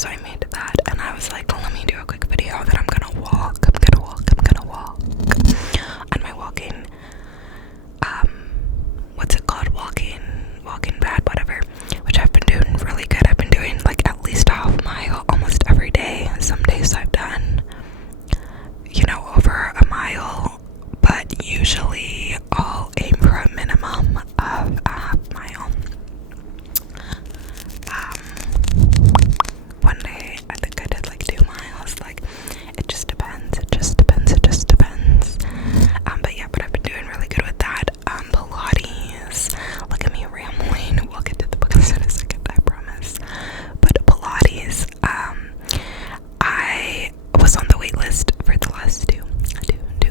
so I made that, and I was like, let me do a quick video that I'm gonna walk on my walking, what's it called, walking pad, whatever, which I've been doing really good. I've been doing like at least half a mile almost every day. Some days I've done, over a mile, but usually I'll aim for a minimum of a half mile. One day I think I did like 2 miles. Like, it just depends. But I've been doing really good with that. Pilates, look at me rambling. We'll get to the book in a second, I promise. But Pilates, I was on the wait list for the last two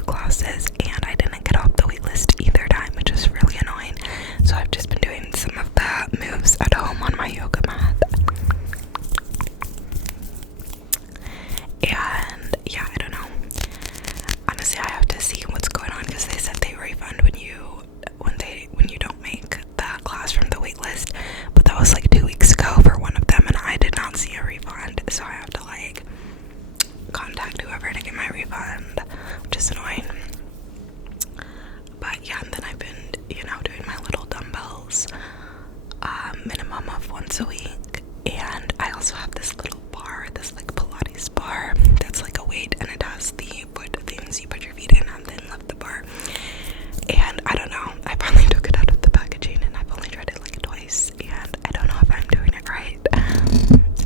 classes, and I didn't get off the wait list either time, which is really annoying. So I've just been doing some of the moves at home on my yoga mat. And yeah, I don't know. Honestly, I have to see what's going on, because they said they refund when you don't make the class from the wait list. But that was like 2 weeks ago for one of them, and I did not see a refund. So I have to like contact whoever to get my refund, which is annoying. But yeah, and then I've been, doing my little dumbbells, minimum of once a week. And I also have this little bar, this like Pilates bar that's like a weight, and it has the foot things you put your feet in and then lift the bar. And I don't know, I finally took it out of the packaging, and I've only tried it like twice, and I don't know if I'm doing it right.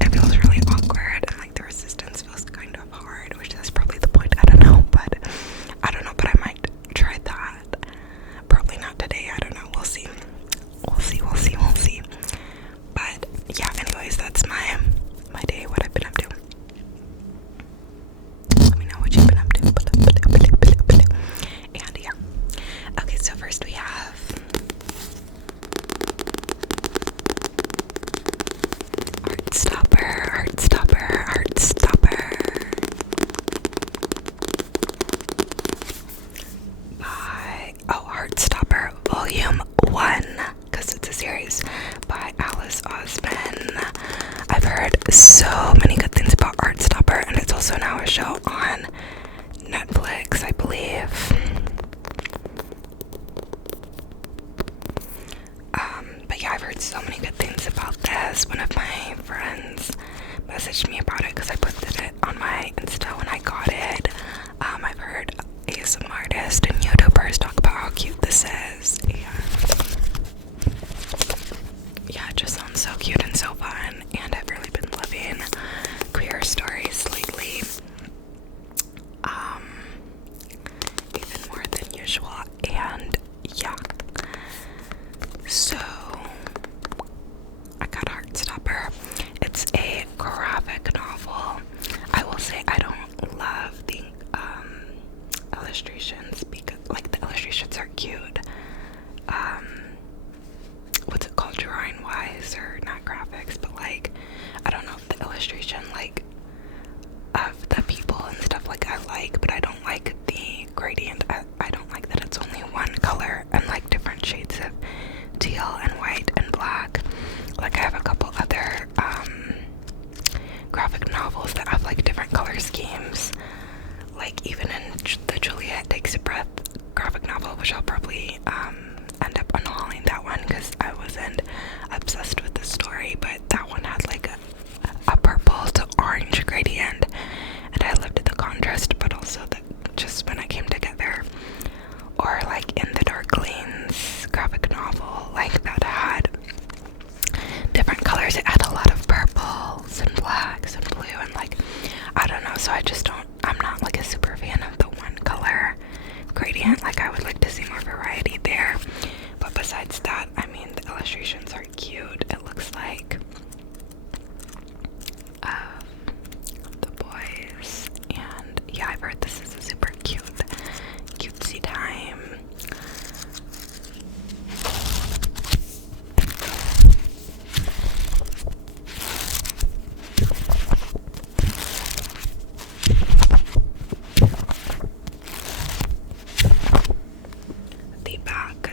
It feels really awkward, and like the resistance feels kind of hard, which is probably the point. I don't know, but I might try that. Probably not today, I don't know, we'll see. But yeah, anyways, that's my day, what I've been up to. Let me know what you've been up to. And yeah. Okay, so first we have Heartstopper. Heartstopper Volume 1, because it's a series by Alice Osman. I've heard so many good things about Heartstopper, and it's also now a show on Netflix, I believe. But yeah, I've heard so many good things about this. One of my friends messaged me about it because I posted it on my Insta when I got it. I've heard ASMR artists and YouTubers talk about how cute this is, and yeah, it just sounds so cute and so fun, and I've really been loving queer stories lately, even more than usual. And yeah, so I got Heartstopper. It's a graphic novel. I will say I don't love the illustrations, because like the illustrations are cute. What's it called, drawing wise, or not graphics, but like, I don't know, the illustration like of the people and stuff like I like, but I don't like the gradient. I don't like that it's only one color and like different shades of teal and white and black. Like I have a couple other graphic novels that have like different color schemes, like even in the Juliet Takes a Breath graphic novel, which I'll probably end up unhauling that one because I wasn't obsessed with the story, but that one had like a purple to orange gradient, and I loved the contrast, but also just when it came together. Or like In the Dark Lanes graphic novel, like that had different colors. It had a lot of purples and blacks and blue, and like, I don't know, so I'm not like a super fan of the one color gradient. Like I would like to see more variety there. But besides that, I mean, the illustrations are cute. It looks like the boys, and yeah, I've heard this is a super cutesy time. The back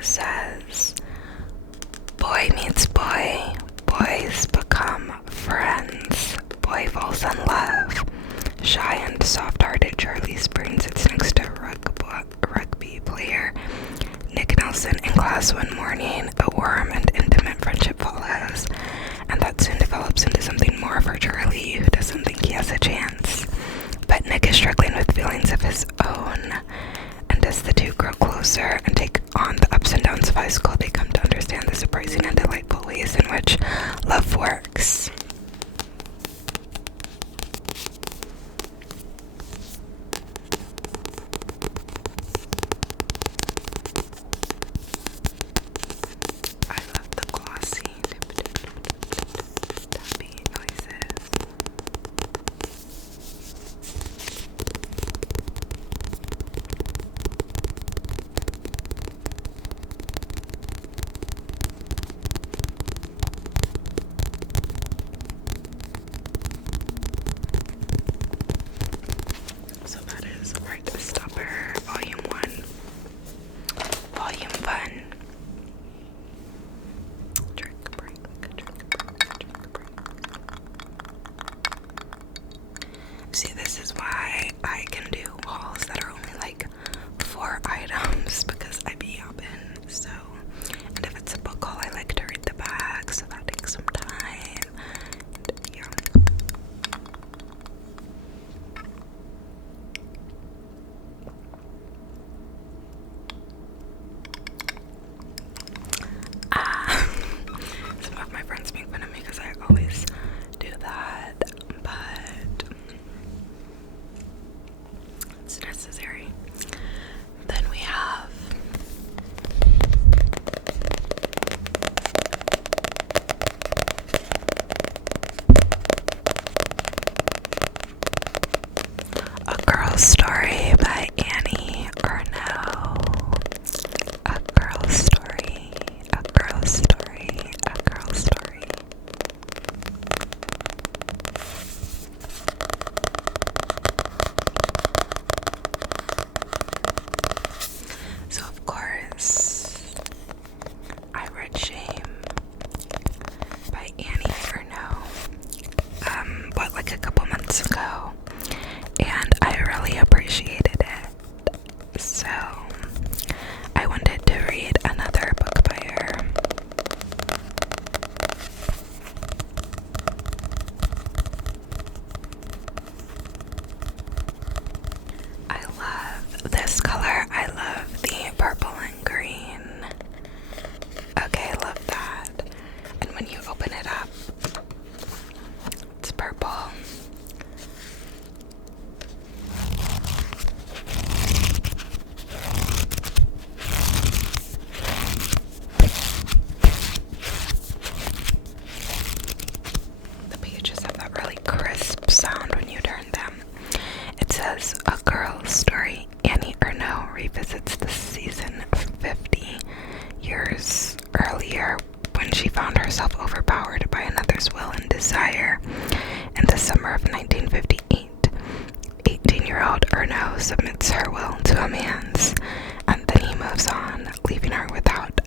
and that soon develops into something more for Charlie, who doesn't think he has a chance. But Nick is struggling with feelings of his own, and as the two grow closer and take on the ups and downs of high school, they come to understand the surprising and delightful ways in which love works. I love the glossy tappy noises. So that is Heartstopper Volume 1. Volume 1. Drink break. See, this is why I can do hauls that are only like 4 items, because I be yapping. So, and if it's a book haul, I like to read the back, so that takes some time. And, yeah. Some of my friends make fun of me because I always do that, but it's necessary. Then we have A Girl's Story by Annie Ernaux. A Girl's Story, A Girl's Story, A Girl's Story. So of course, I read Shame by Annie Ernaux, like a couple months ago, and I really appreciated it. So I wanted to read another book by her. I love this color. I love the purple and green. Okay, I love that. And when you open it up, it's purple. The pages have that really crisp sound when you turn them. It says, A Girl's Story. Annie Ernaux revisits the season 50 years earlier when she found herself overpowered by another's will and desire. In the summer of 1958, 18-year-old Ernaux submits her will to a man's, and then he moves on, leaving her without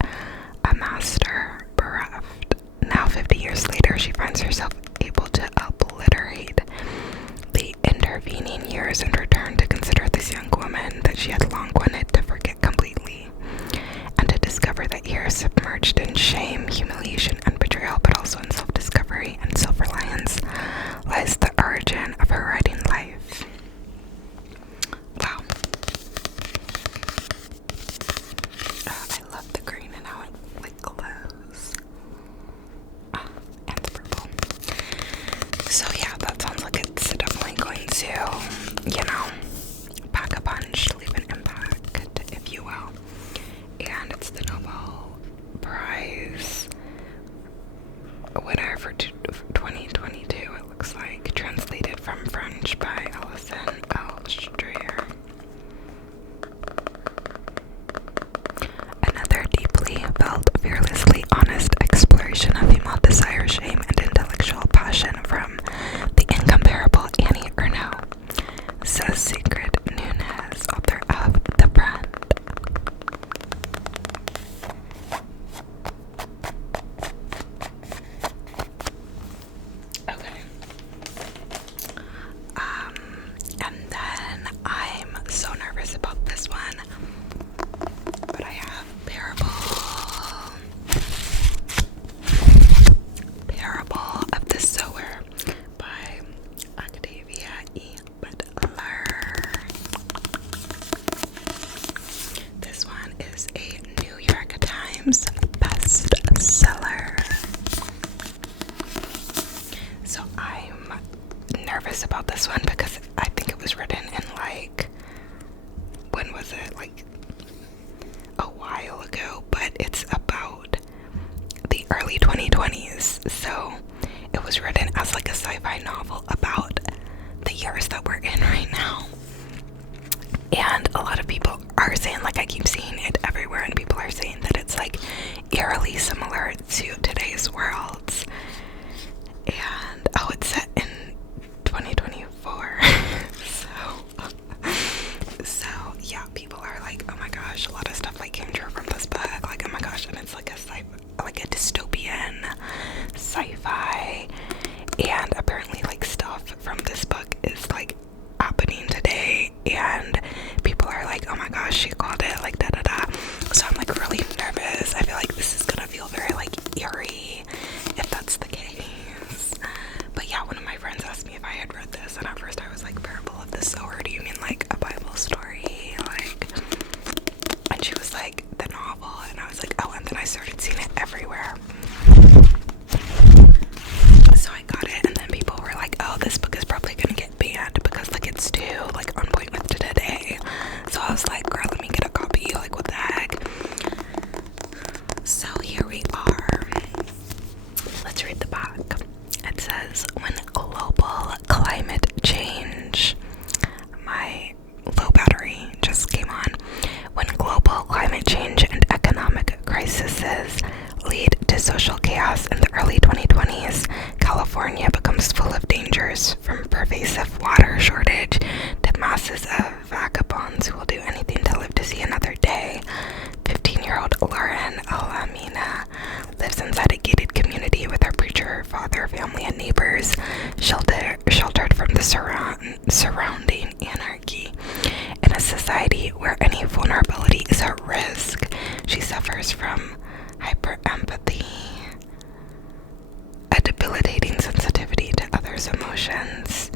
a master, bereft. Now, 50 years later, she finds herself able to obliterate the intervening years and return to consider this young woman that she had long wanted to forget completely, and to discover that here, submerged in shame, humiliation, and betrayal, but also in self-discovery and self-reliance, lies the origin of her writing life. Wow. I love the green and how it like glows. And the purple. So yeah, that sounds like it's definitely going to, pack a punch, leave an impact, if you will. And it's the Nobel Prize winner for 2022, it looks nervous about this one because I think it was written in like, when was it? Like a while ago, but it's about the early 2020s. So it was written as like a sci-fi novel about the years that we're in right now. And a lot of people are saying, like, I keep seeing it everywhere, and people are saying that it's like eerily similar to today's worlds. And it's set in 2024. so yeah, people are like, oh my gosh, a lot of stuff like came true from this book. Like, oh my gosh, and it's like a dystopian sci-fi, and apparently like stuff from this book is like happening today, and people are like, oh my gosh, she called it, like da da da. So I'm like really nervous. I feel like this is gonna feel very like eerie if that's the case. But yeah, one of my friends asked me if I had read this, and at first I was like, Parable of the Sower, do you mean like a Bible story? Like, and she was like, the novel, and I was like, oh, and then I started seeing it everywhere. So I got it, and then people were like, oh, this book is probably gonna get banned because like it's too like on point with today. So I was like, girl, let me get a copy, like what the heck. So here we are. Let's read the back. It says, when global climate change, my low battery just came on. When global climate change and economic crises lead to social chaos in the early 2020s, California becomes full of dangers, from pervasive water shortage to masses of vagabonds who will do anything to live to see another day. 15-year-old Lauren Alamina lives inside a gated community with her preacher, father, family, and neighbors, sheltered from the surrounding anarchy. In a society where any vulnerability is at risk, she suffers from hyperempathy, a debilitating sensitivity to others' emotions.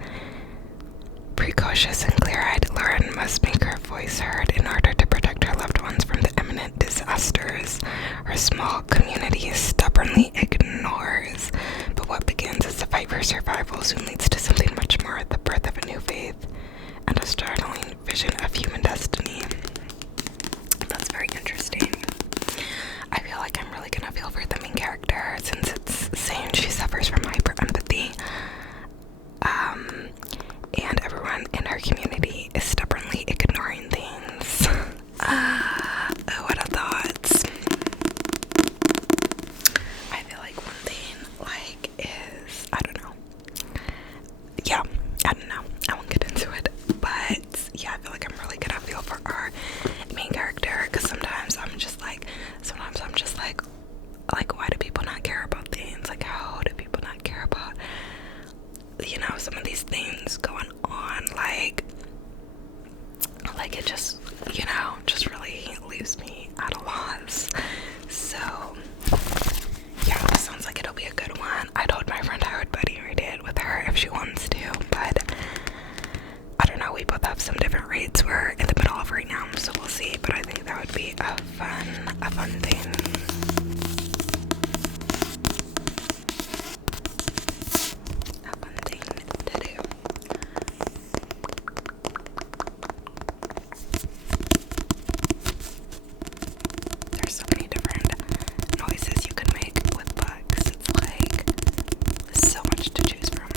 Precocious and clear-eyed, Lauren must make her voice heard in order to protect her loved ones from the imminent disasters her small community stubbornly ignores. But what begins as a fight for survival soon leads to something much more, the birth of a new faith and a startling vision of human destiny. That's very interesting. I feel like I'm really gonna feel for the main character since it's saying she suffers from hyperempathy. And everyone in her community is stubbornly ignoring things. What are thoughts? I feel like one thing, like, is, I don't know. Yeah, I don't know. I won't get into it. But, yeah, I feel like I'm really gonna feel for our main character, because sometimes I'm just like, why do people not care about things? Like, how do people not care about, you know, some of these things going on? Like it just, you know, just really leaves me at a loss. So, yeah, this sounds like it'll be a good one. I told my friend I would buddy read it with her if she wants to, but I don't know, we both have some different rates we're in the middle of right now, so we'll see. But I think that would be a fun thing. To do. There's so many different noises you can make with bugs. It's like so much to choose from.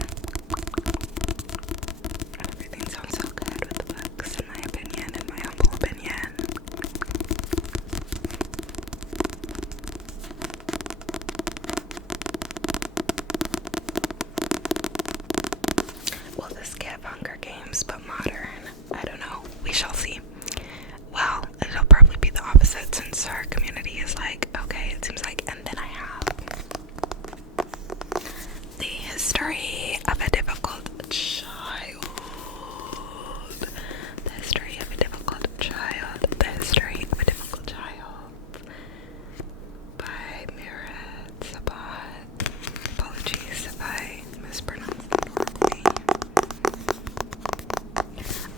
Everything sounds so good with the bugs, in my opinion, in my humble opinion. Will this give Hunger Games but modern? I don't know. We shall see. Well, it'll probably be the opposite since our community is like, okay, it seems like. And then I have the history of a difficult child. The history of a difficult child. The history of a difficult child. By Mirat Sabat. Apologies if I mispronounced that wrongly.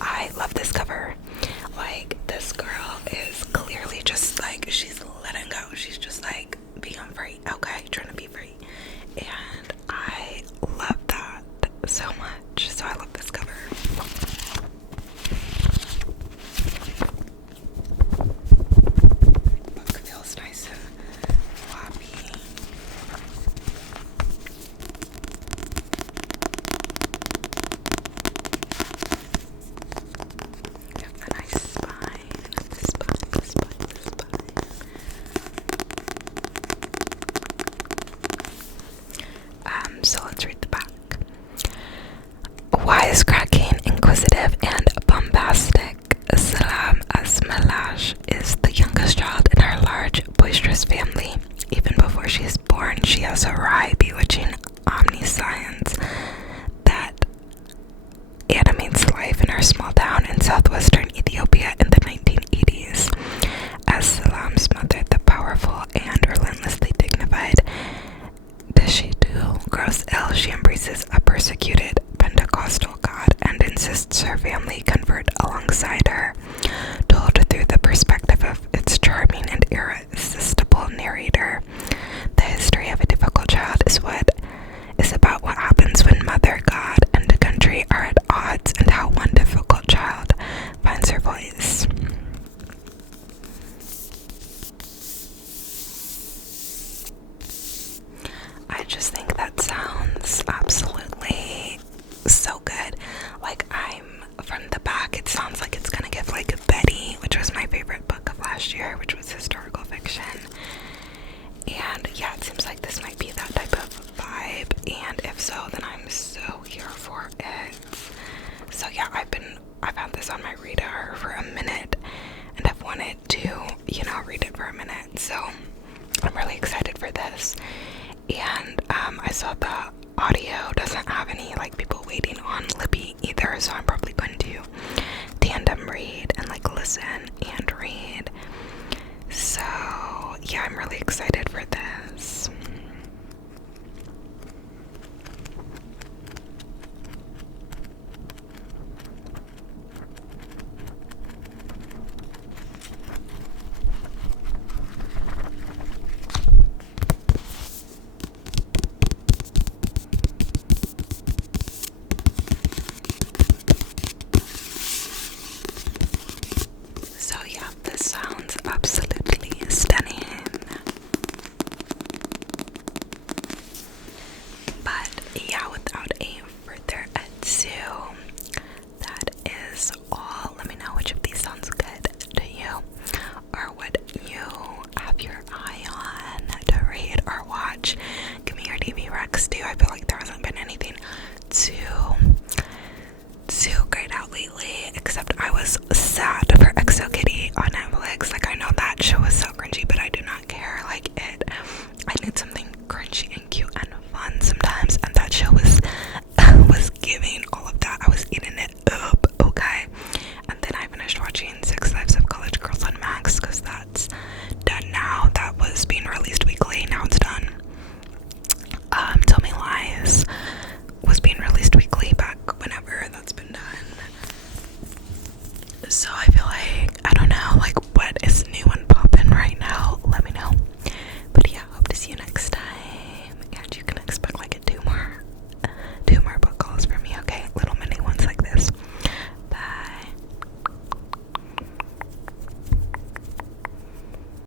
I love this cover. Like, this girl is clearly just like, she's letting go. She's just like being free. Okay, trying to be free. And I love that. wisecracking, inquisitive, and bombastic, Salam Asmalash is the youngest child in her large, boisterous family. Even before she is born, she has a wry, bewitching omniscience that animates life in her small town in southwestern Ethiopia in the 1980s. As Salam's mother, the powerful and relentlessly dignified Deshidu, grows ill, she embraces a persecuted Pentecostal God and insists her family convert alongside her, told through the perspective of its charming and irresistible narrator. The history of a difficult child is about what happens when mother, God, and the country are at odds, and how one difficult child finds her voice. I just think that sounds absolutely so good. Like, from the back, it sounds like it's gonna give like Betty, which was my favorite book of last year, which was historical fiction. And yeah, it seems like this might be that type of vibe, and if so, then I'm so here for it. So yeah, I've had this on my radar for a minute, and I've wanted to, read it for a minute, so I'm really excited for this. And I saw the audio doesn't have any like people waiting on Libby either, so I'm probably going to tandem read and like listen and read. So yeah, I'm really excited for this. So yeah, this sounds absolutely stunning. But yeah, without a further ado, that is all. Let me know which of these sounds good to you, or what you have your eye on to read or watch. Give me your TV Rex too. I feel like there hasn't been anything too great out lately, except I was sad for Exo Kitty on Netflix. Like, I know that show was so cringy, but I do not care. Like, I need something cringy and cute and fun sometimes, and that show was giving all of that. I was eating it up, okay? And then I finished watching 6 Lives of College Girls on Max, because that's done now. That was being released weekly, now it's done. Tell Me Lies was being released weekly back whenever that's been done. So I feel like, I don't know, like